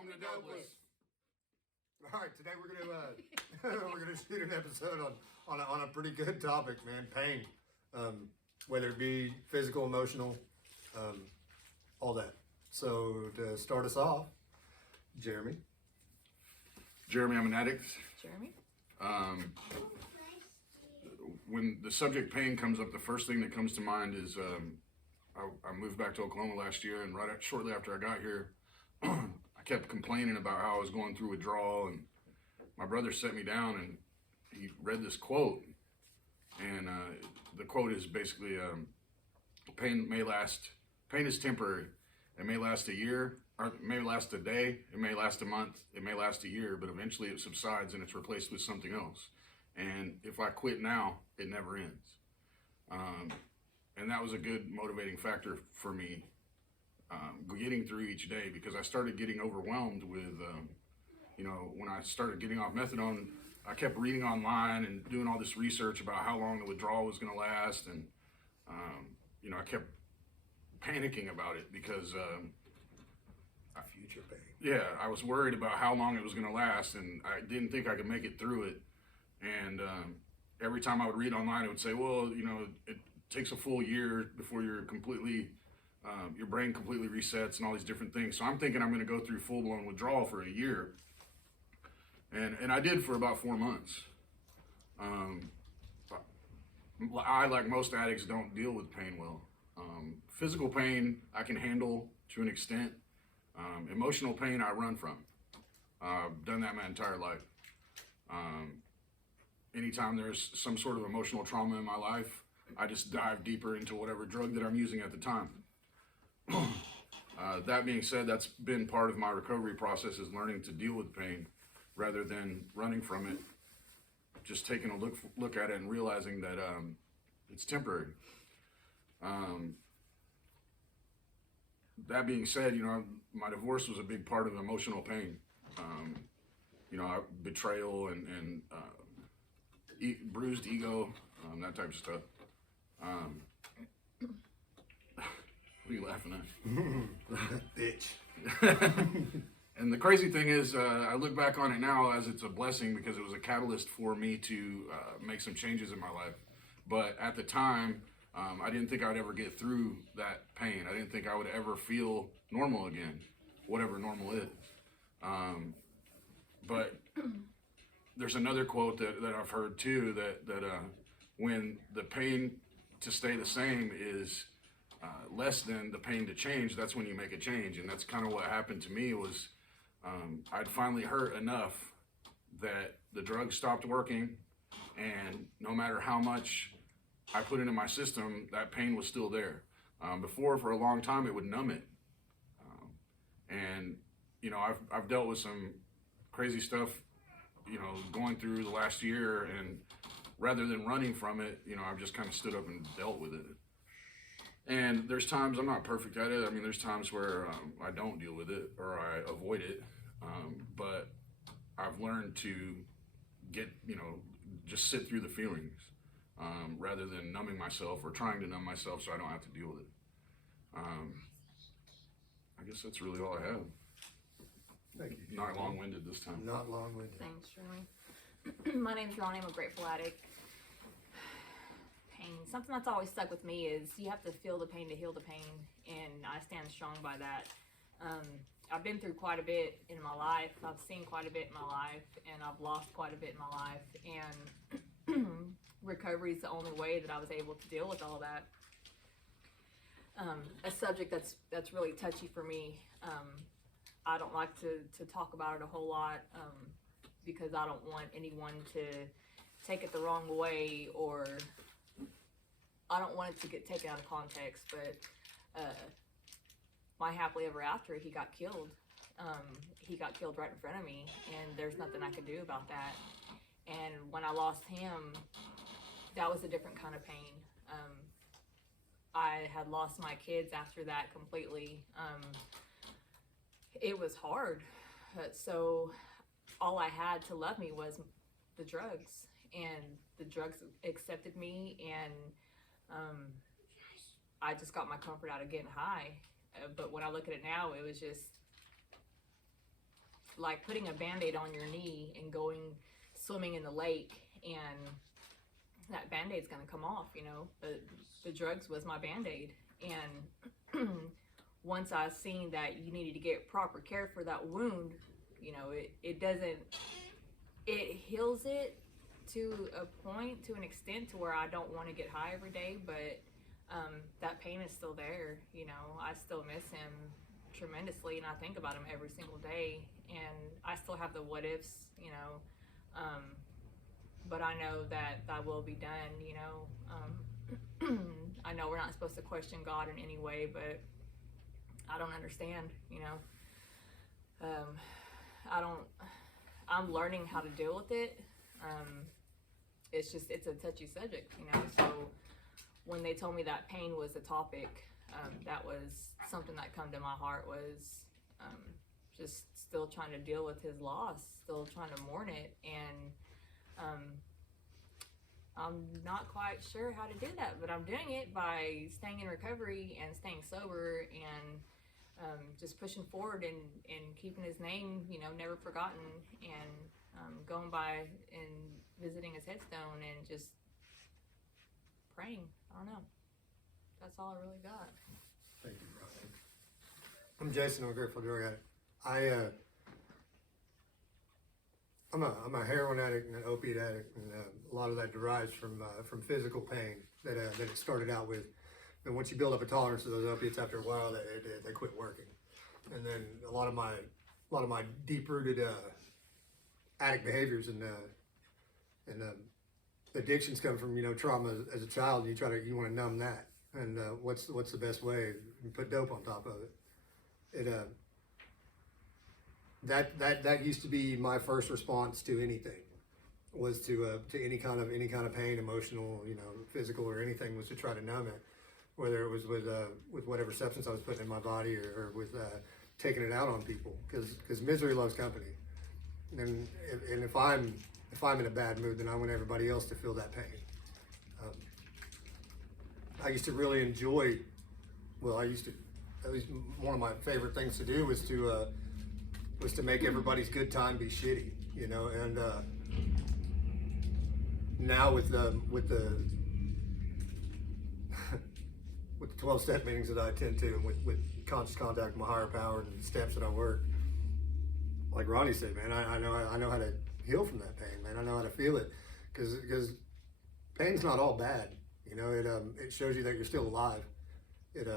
Welcome to Dopeless. All right, today we're gonna we're gonna shoot an episode on a pretty good topic, man. Pain, whether it be physical, emotional, all that. So to start us off, Jeremy. Jeremy, I'm an addict. Jeremy? When the subject pain comes up, the first thing that comes to mind is I moved back to Oklahoma last year, and shortly after I got here, I kept complaining about how I was going through withdrawal, and my brother set me down and he read this quote, and the quote is basically, pain is temporary. It may last a year, or it may last a day, it may last a month, it may last a year, but eventually it subsides and it's replaced with something else. And if I quit now, it never ends. And that was a good motivating factor for me getting through each day, because I started getting overwhelmed with, when I started getting off methadone, I kept reading online and doing all this research about how long the withdrawal was going to last. And, I kept panicking about it because Future pain. yeah, I was worried about how long it was going to last, and I didn't think I could make it through it. And every time I would read online, it would say, well, it takes a full year before you're completely, your brain completely resets and all these different things. So I'm thinking I'm going to go through full-blown withdrawal for a year. And I did for about 4 months. I, like most addicts, don't deal with pain well. Physical pain I can handle to an extent. Emotional pain I run from. I've done that my entire life. Anytime there's some sort of emotional trauma in my life, I just dive deeper into whatever drug that I'm using at the time. That being said, that's been part of my recovery process, is learning to deal with pain rather than running from it. Just taking a look at it and realizing that it's temporary. That being said, my divorce was a big part of emotional pain. Betrayal and bruised ego, that type of stuff. What are you laughing at? Bitch. And the crazy thing is, I look back on it now as it's a blessing, because it was a catalyst for me to make some changes in my life. But at the time, I didn't think I'd ever get through that pain. I didn't think I would ever feel normal again, whatever normal is. But there's another quote that I've heard too, that when the pain to stay the same is less than the pain to change, that's when you make a change. And that's kind of what happened to me. Was I'd finally hurt enough that the drugs stopped working, and no matter how much I put into my system, that pain was still there. Before, for a long time, it would numb it. I've dealt with some crazy stuff, going through the last year, and rather than running from it, I've just kind of stood up and dealt with it. And there's times I'm not perfect at it. I mean, there's times where I don't deal with it or I avoid it. But I've learned to just sit through the feelings rather than numbing myself or trying to numb myself so I don't have to deal with it. I guess that's really all I have. Thank you. Not long-winded this time. Not long-winded. Thanks, Jeremy. My name's Ronnie. I'm a grateful addict. Pain. Something that's always stuck with me is you have to feel the pain to heal the pain, and I stand strong by that. I've been through quite a bit in my life. I've seen quite a bit in my life, and I've lost quite a bit in my life. And recovery is the only way that I was able to deal with all that. A subject that's really touchy for me. I don't like to talk about it a whole lot because I don't want anyone to take it the wrong way, or I don't want it to get taken out of context. But my happily ever after, he got killed. He got killed right in front of me, and there's nothing I could do about that. And when I lost him, that was a different kind of pain. I had lost my kids after that completely. It was hard. So all I had to love me was the drugs, and the drugs accepted me, and I just got my comfort out of getting high. But when I look at it now, it was just like putting a Band-Aid on your knee and going swimming in the lake, and that Band-Aid's gonna come off, you know. The drugs was my Band-Aid, and once I seen that you needed to get proper care for that wound, you know, it heals it to a point, to an extent, to where I don't want to get high every day, but that pain is still there, you know. I still miss him tremendously, and I think about him every single day, and I still have the what ifs, you know, but I know that that will be done, you know. I know we're not supposed to question God in any way, but I don't understand, you know. I'm learning how to deal with it. It's a touchy subject, you know. So when they told me that pain was a topic, that was something that come to my heart, was just still trying to deal with his loss, still trying to mourn it, and I'm not quite sure how to do that, but I'm doing it by staying in recovery and staying sober, and just pushing forward and keeping his name, you know, never forgotten, and going by and visiting his headstone and just praying. I don't know. That's all I really got. Thank you, Brian. I'm Jason. I'm a grateful drug addict. I'm a heroin addict and an opiate addict, and a lot of that derives from physical pain that it started out with. And once you build up a tolerance to those opiates, after a while, they quit working. And then a lot of my deep-rooted addict behaviors and addictions come from, you know, trauma as a child. And you want to numb that. And what's the best way? You put dope on top of it. That used to be my first response to anything, was to any kind of pain, emotional, you know, physical or anything, was to try to numb it, whether it was with whatever substance I was putting in my body, or with taking it out on people, because misery loves company, and if I'm in a bad mood, then I want everybody else to feel that pain. I used to really enjoy. At least one of my favorite things to do was to make everybody's good time be shitty, you know. And now with the 12-step meetings that I attend to, and with conscious contact with my higher power and the steps that I work, like Ronnie said, man, I know how to heal from that pain, man. I know how to feel it, because pain's not all bad, you know. It shows you that you're still alive. It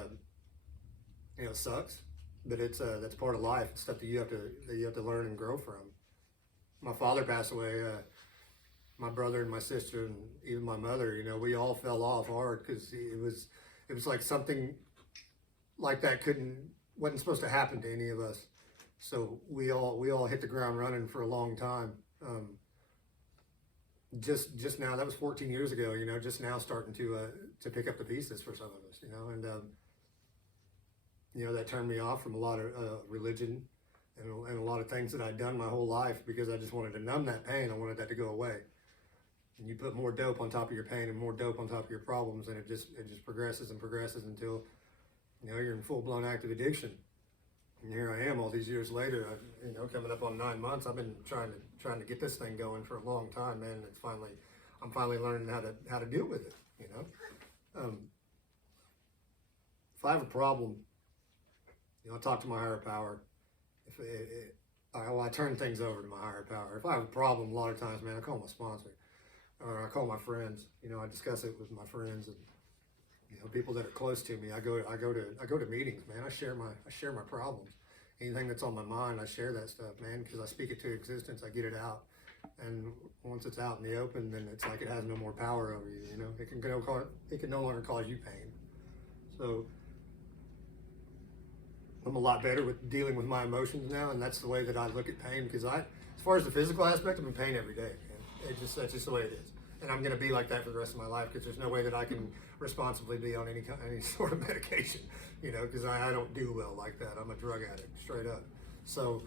you know, it sucks, but that's part of life. It's stuff that you have to learn and grow from. My father passed away. My brother and my sister and even my mother, you know, we all fell off hard, because it was like something like that wasn't supposed to happen to any of us. So we all hit the ground running for a long time. Just now, that was 14 years ago, you know, just now starting to pick up the pieces for some of us, you know. And you know, that turned me off from a lot of religion and a lot of things that I'd done my whole life, because I just wanted to numb that pain. I wanted that to go away. And you put more dope on top of your pain and more dope on top of your problems, and it just progresses and progresses until, you know, you're in full-blown active addiction. And here I am all these years later, you know, coming up on 9 months. I've been trying to get this thing going for a long time, man. And I'm finally learning how to deal with it, you know. If I have a problem, you know, I talk to my higher power. I turn things over to my higher power. If I have a problem, a lot of times, man, I call my sponsor, or I call my friends. You know, I discuss it with my friends and, you know, people that are close to me. I go to meetings, man. I share my problems. Anything that's on my mind, I share that stuff, man, because I speak it to existence. I get it out, and once it's out in the open, then it's like it has no more power over you. You know, it can no longer cause you pain. So I'm a lot better with dealing with my emotions now, and that's the way that I look at pain, because as far as the physical aspect, I'm in pain every day, man. That's just the way it is. And I'm going to be like that for the rest of my life, because there's no way that I can responsibly be on any sort of medication, you know, because I don't do well like that. I'm a drug addict, straight up. So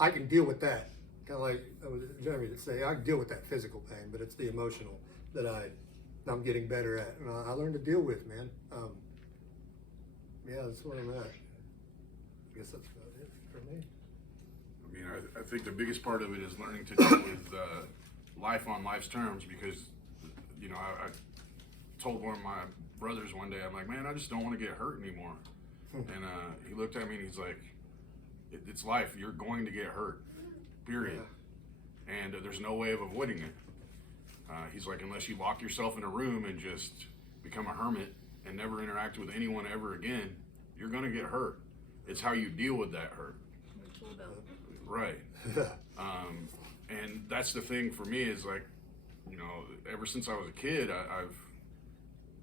I can deal with that, kind of like Jeremy would say, I can deal with that physical pain, but it's the emotional that I'm getting better at, and I learned to deal with, man. Yeah, that's where I'm at. I guess that's about it for me. mean, I think the biggest part of it is learning to deal with life on life's terms, because, you know, I told one of my brothers one day, I'm like, man, I just don't want to get hurt anymore. And he looked at me and he's like, it's life. You're going to get hurt, period. Yeah. And there's no way of avoiding it. He's like, unless you lock yourself in a room and just become a hermit and never interact with anyone ever again, you're going to get hurt. It's how you deal with that hurt. Right. And that's the thing for me is like, you know, ever since I was a kid, I've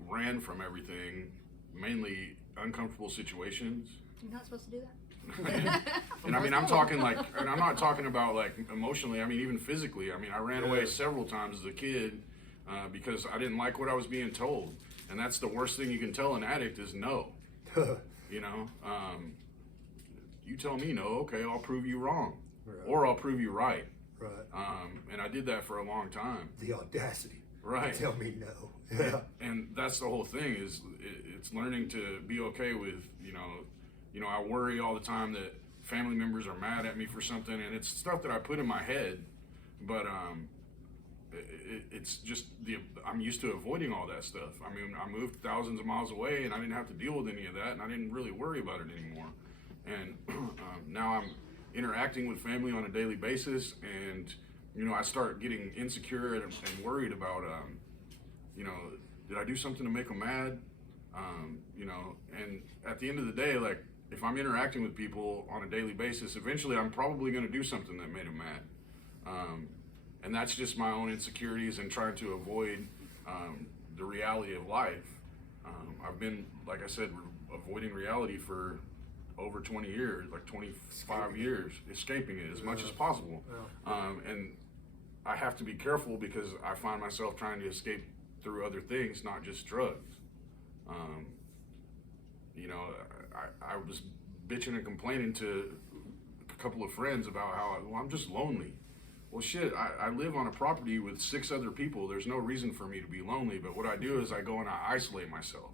ran from everything, mainly uncomfortable situations. You're not supposed to do that. And I mean, I'm talking like, and I'm not talking about like emotionally, I mean, even physically. I mean, I ran away several times as a kid because I didn't like what I was being told. And that's the worst thing you can tell an addict is no. You know, you tell me no, okay, I'll prove you wrong. Right. Or I'll prove you right. Right. And I did that for a long time. The audacity. Right. Tell me no. Yeah. And that's the whole thing is it's learning to be okay with, you know, I worry all the time that family members are mad at me for something, and it's stuff that I put in my head, but it's just I'm used to avoiding all that stuff. I mean, I moved thousands of miles away and I didn't have to deal with any of that, and I didn't really worry about it anymore. And now I'm interacting with family on a daily basis, and you know, I start getting insecure and worried about, you know, did I do something to make them mad? You know, and at the end of the day, like, if I'm interacting with people on a daily basis, eventually I'm probably going to do something that made them mad. And that's just my own insecurities and trying to avoid the reality of life. I've been, like I said, avoiding reality for over 20 years, like 25 years, escaping it as much as possible. And I have to be careful because I find myself trying to escape through other things, not just drugs. You know, I was bitching and complaining to a couple of friends about how I'm just lonely. Well, shit, I live on a property with 6 other people. There's no reason for me to be lonely, but what I do is I go and I isolate myself.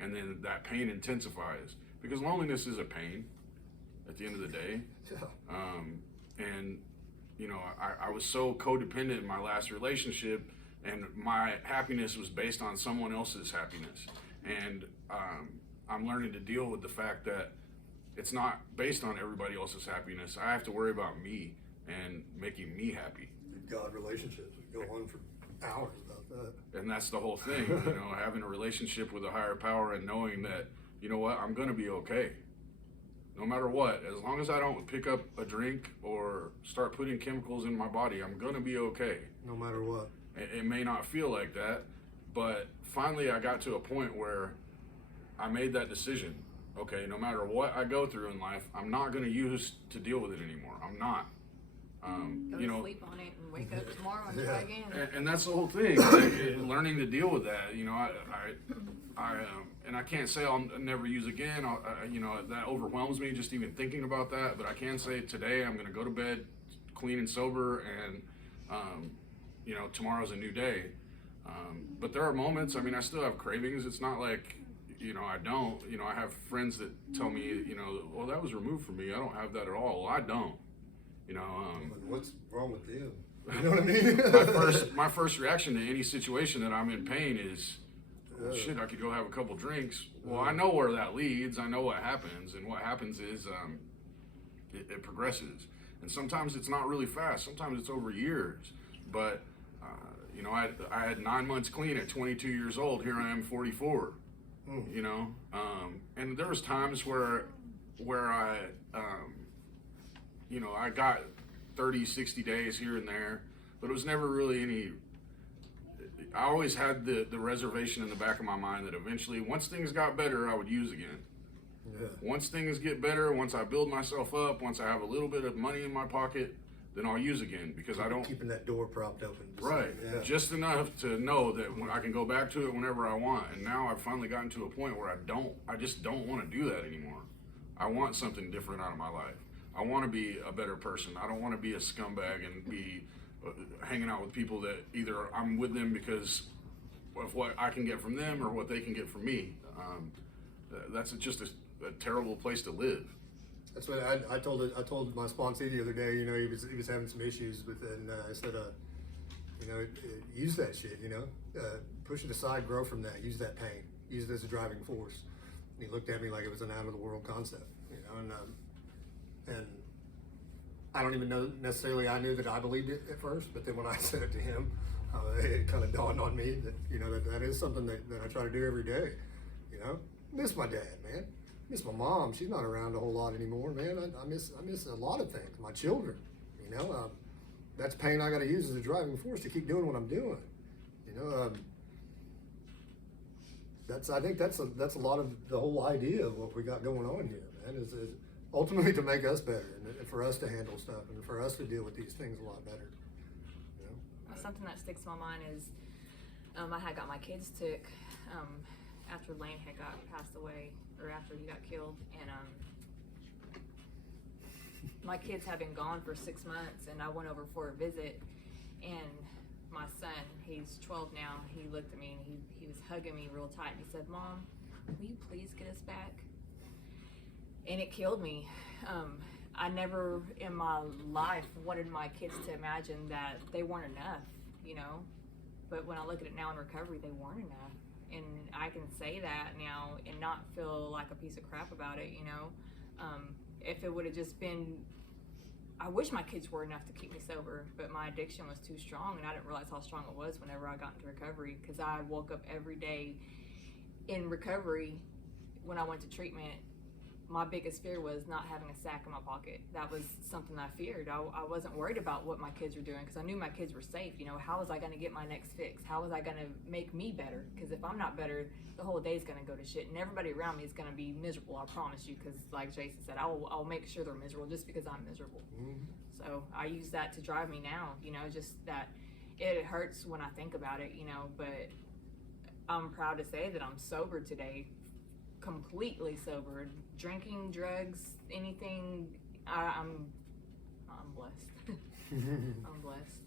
And then that pain intensifies, because loneliness is a pain at the end of the day. And, you know, I was so codependent in my last relationship, and my happiness was based on someone else's happiness. And I'm learning to deal with the fact that it's not based on everybody else's happiness. I have to worry about me and making me happy. God relationships would go on for hours about that. And that's the whole thing, you know, having a relationship with a higher power and knowing that, you know what, I'm going to be okay. No matter what, as long as I don't pick up a drink or start putting chemicals in my body, I'm going to be okay. No matter what. It may not feel like that, but finally I got to a point where I made that decision. Okay, no matter what I go through in life, I'm not going to use to deal with it anymore. I'm not. Go you to know, sleep on it and wake up tomorrow and try again. and that's the whole thing. Like, learning to deal with that. You know, and I can't say I'll never use again. You know, that overwhelms me just even thinking about that. But I can say today I'm going to go to bed clean and sober, and you know, tomorrow's a new day. But there are moments. I mean, I still have cravings. It's not like, you know, I don't. You know, I have friends that tell me, you know, well, that was removed from me. I don't have that at all. Well, I don't. You know, what's wrong with them? You know what I mean? my first reaction to any situation that I'm in pain is, well, shit, I could go have a couple drinks. Well, I know where that leads. I know what happens, and what happens is it progresses. And sometimes it's not really fast. Sometimes it's over years. But you know, I had 9 months clean at 22 years old. Here I am, 44. You know, and there was times where I you know, I got 30, 60 days here and there, but it was never really any. I always had the reservation in the back of my mind that eventually, once things got better, I would use again. Yeah. Once things get better, once I build myself up, once I have a little bit of money in my pocket, then I'll use again, because I don't. Keeping that door propped open. Right. Yeah. Just enough to know that when I can go back to it whenever I want. And now I've finally gotten to a point where I just don't want to do that anymore. I want something different out of my life. I want to be a better person. I don't want to be a scumbag and be hanging out with people that either I'm with them because of what I can get from them or what they can get from me. That's just a terrible place to live. That's what I told my sponsee the other day. You know, he was having some issues with it, and I said, you know, use that shit. You know, push it aside, grow from that. Use that pain. Use it as a driving force. And he looked at me like it was an out of the world concept. You know, and I don't even know necessarily I knew that I believed it at first, but then when I said it to him, it kind of dawned on me that, you know, that is something that I try to do every day. You know, miss my dad, man. Miss my mom. She's not around a whole lot anymore, man. I miss a lot of things. My children, you know, that's pain I got to use as a driving force to keep doing what I'm doing. You know, I think that's a lot of the whole idea of what we got going on here, man. Is ultimately to make us better and for us to handle stuff and for us to deal with these things a lot better. You know? Something that sticks in my mind is I had got my kids took after Lane had passed away, or after he got killed, and my kids had been gone for 6 months, and I went over for a visit, and my son, he's 12 now, he looked at me and he was hugging me real tight, and he said, "Mom, will you please get us back?" And it killed me. I never in my life wanted my kids to imagine that they weren't enough, you know. But when I look at it now in recovery, they weren't enough. And I can say that now and not feel like a piece of crap about it, you know. If it would have just been, I wish my kids were enough to keep me sober, but my addiction was too strong, and I didn't realize how strong it was whenever I got into recovery, because I woke up every day in recovery. When I went to treatment, my biggest fear was not having a sack in my pocket. That was something I feared. I wasn't worried about what my kids were doing, because I knew my kids were safe. You know, how was I going to get my next fix? How was I going to make me better? Because if I'm not better, the whole day's going to go to shit, and everybody around me is going to be miserable, I promise you, because like Jason said, I'll make sure they're miserable just because I'm miserable. Mm-hmm. So I use that to drive me now, you know, just that it hurts when I think about it, you know, but I'm proud to say that I'm sober today, completely sober. Drinking, drugs, anything, I'm blessed. I'm blessed.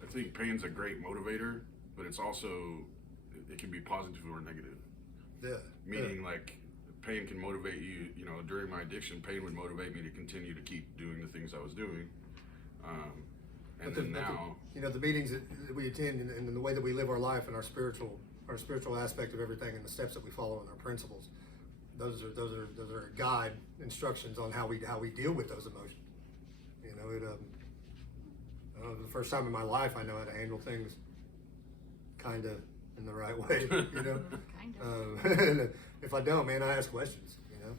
I think pain's a great motivator, but it's also, it can be positive or negative. Yeah. Meaning, like, pain can motivate you. You know, during my addiction, pain would motivate me to continue to keep doing the things I was doing. And then now, you know, the meetings that we attend and the way that we live our life and our spiritual aspect of everything and the steps that we follow and our principles, those are guide instructions on how we deal with those emotions. You know, I don't know, the first time in my life I know how to handle things kind of in the right way. You know, Kind of. and if I don't, man, I ask questions. You know,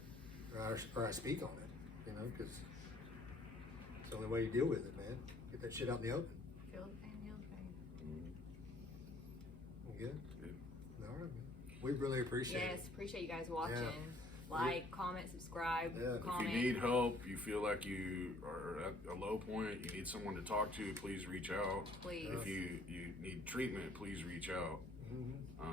or I speak on it. You know, because it's the only way you deal with it, man. Get that shit out in the open. Feel the pain, heal the pain. You good? All right, man. We really appreciate Yes, it. appreciate you guys watching. Yeah. Like, comment, subscribe, Yeah. If you comment. if you need help, you feel like you are at a low point, you need someone to talk to, please reach out. Please. If you need treatment, please reach out. Mm-hmm.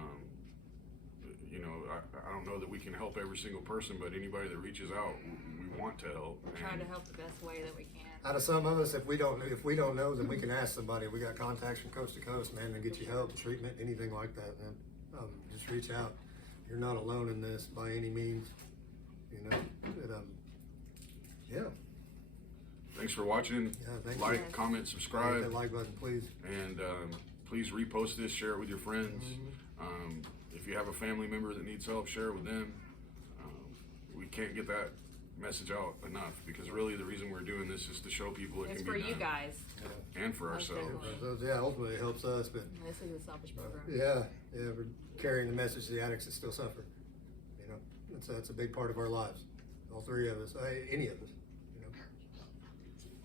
You know, I don't know that we can help every single person, but anybody that reaches out, we want to help. Try And to help the best way that we can. Out of some of us, if we don't know, then we can ask somebody. We got contacts from coast to coast, man, and get you help, treatment, anything like that, man. Just reach out. You're not alone in this by any means. You know, yeah. Thanks for watching. Yeah, thank like, you. comment, Hit subscribe, that like button, please. and please repost this, share it with your friends. If you have a family member that needs help, share it with them. We can't get that message out enough, because really the reason we're doing this is to show people it It's can for be you done, guys. and for Most ourselves. definitely. So, yeah, ultimately it helps us, but This is a selfish program. yeah, we're carrying the message to the addicts that still suffer. You know, that's a big part of our lives. All three of us, any of us. You know.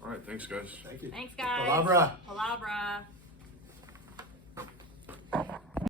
All right, thanks guys. Thank you. Thanks, guys. Palabra. Palabra.